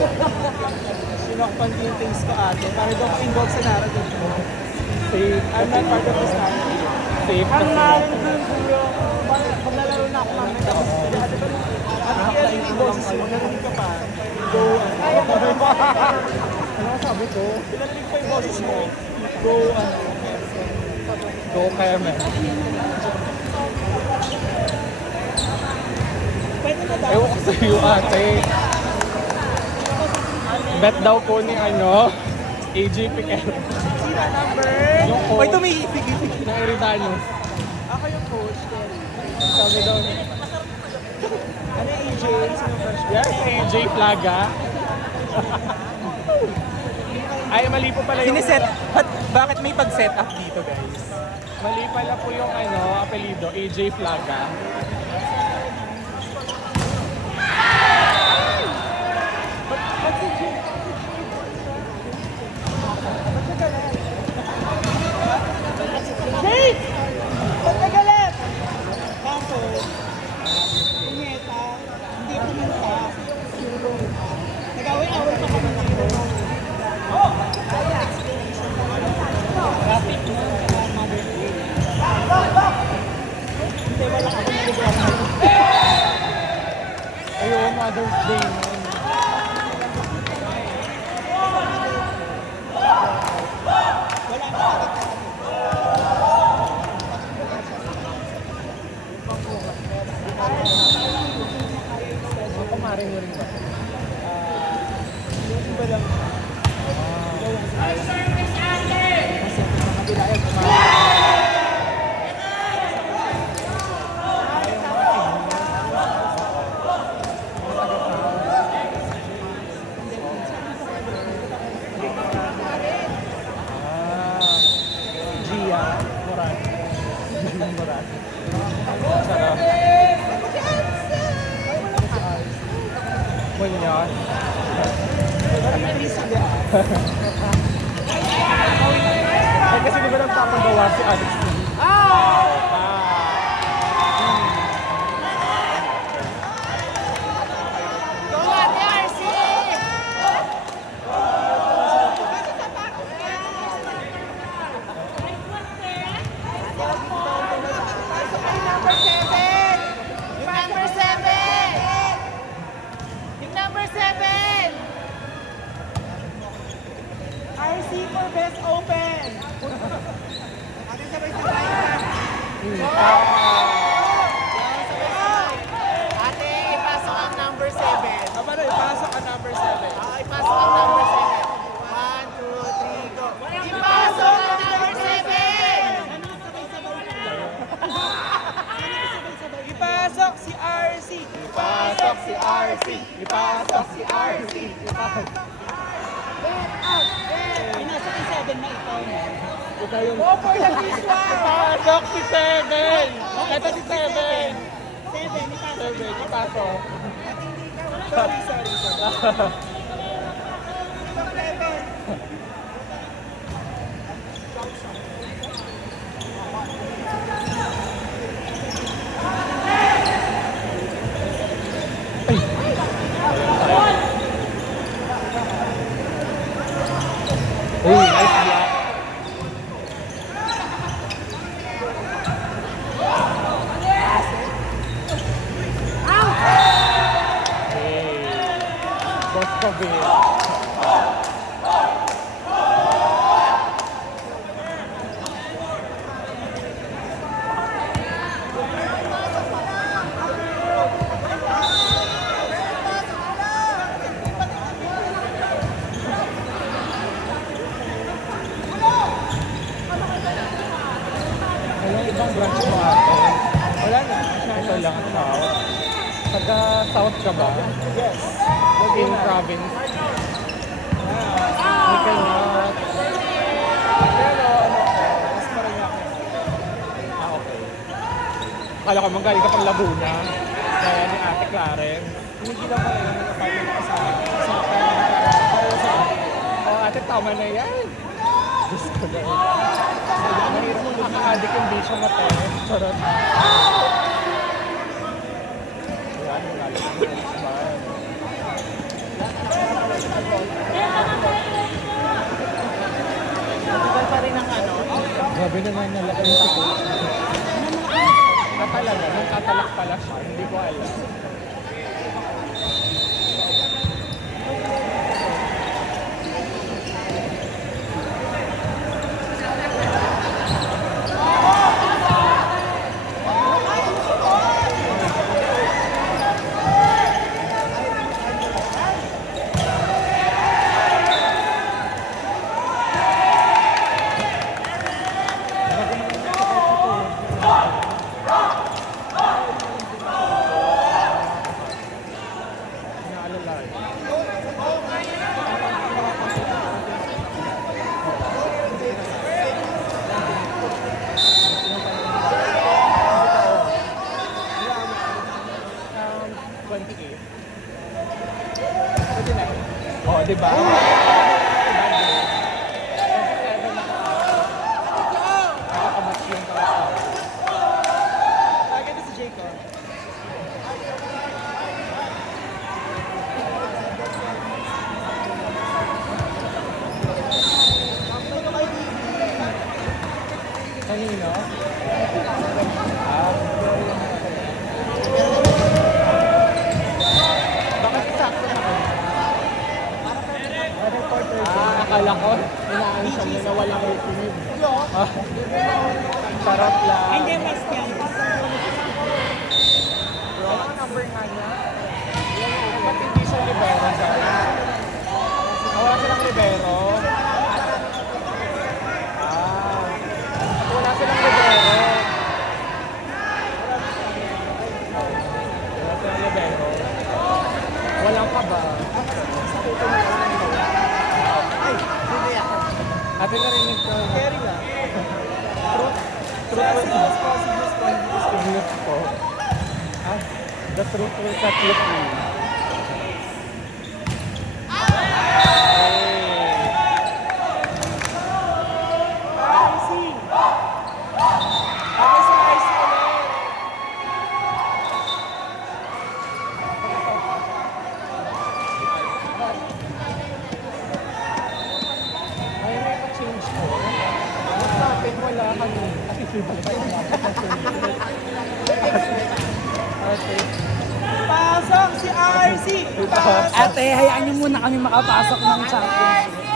Sinakpan ko yung things ko ate. Para daw involved sa narrative mo. Safe. I'm not part of this narrative. Safe Ang kasi. narrative dun, bro. Maglalaro na ako mamaya. Tapos, ate ba rin? Ate kaya rin yung boses mo. Narinig ka pa. Go. Ano sabi ko? Narinig pa yung boses mo. Go. Go Kermit. Pwede na daw. Ewan ko sa iyo ate. Bet daw po ni AJ Piquero. Sino number? Yung coach. Uy, tumihipig-hipig. Ng Eridano. Ako yung coach. Sabi daw niya. Ano yung AJ? Sino first? Yes, AJ Plaga. Ay, mali po pala yung... Siniset. Bakit may pag-set up dito, guys? Mali pala po yung apelido, AJ Plaga. Jake! Ba't nagalit? Kampo. Pumeta. Hindi pumunta. Nag-away-away pa kami ng Oh! Traffic na. Hindi, wala ako nag-away. Ayun, Mother's Day. Kumari mo rin ba? Yung iba lang. Gia Moran. Gia Moran. Sarap. Munyon. Ay, kasi di ba nagpapagawa si Alex Lee? RC for best open. Ate, ipasok ang number 7. Paano ipasok ang number 7? Ipasok ang number 7. 1, 2, 3, go. Ipasok ang number 7! Ipasok si RC. Ipasok si RC. Ipasok si RC. Pinasok yung 7 na ikaw. Ikaw yung... Go for the fish one. Ipasok si Seven! Ito si 7, Seven! ipasok. Seven, ipasok. Sorry. Uy, nice block. Hey, Boscovich. Walang ibang branch mo ate. Wala na. Ito lang ang south. Taga south ka ba? Yes. In province. We cannot. Pero mas parang ako. Okay. Akala ko magaling ka pang Laguna. Kaya ni Ate Claren. Hindi lang pala yung nakapagod ko sa Ate, tama na yan. Diyos ko na yun. Mahirap mo nakaka-addict yung bisyo mo, te. Charot. Yan, wala lang. Matagal pa rin ang ano. Grabe naman nalaki yung siko. Tatalaga, nung tatalak pala siya, hindi ko alam. Oh, di ba? Nakakamatch yung tao. Ganda si Jacob. Kanino? Bakit sakto na ba? Akala ko, inaansan mo na walang opening. Sarap lang. Hindi, mas yan. Ano number nga niya? Ba't hindi siya libero dyan? Wala silang libero? Wala silang libero. Wala silang libero. Walang ka ba? Ay, sino yan? Ate narinig ko. Carry lang. Truth po. Ah, the truth will set you free. Ay, may pa-change ko. Bakit wala ka nun? Kasi siya pa yung Ate. Pasok si RC! Pasok! Ate, hayaan niyo muna kami makapasok ng championship.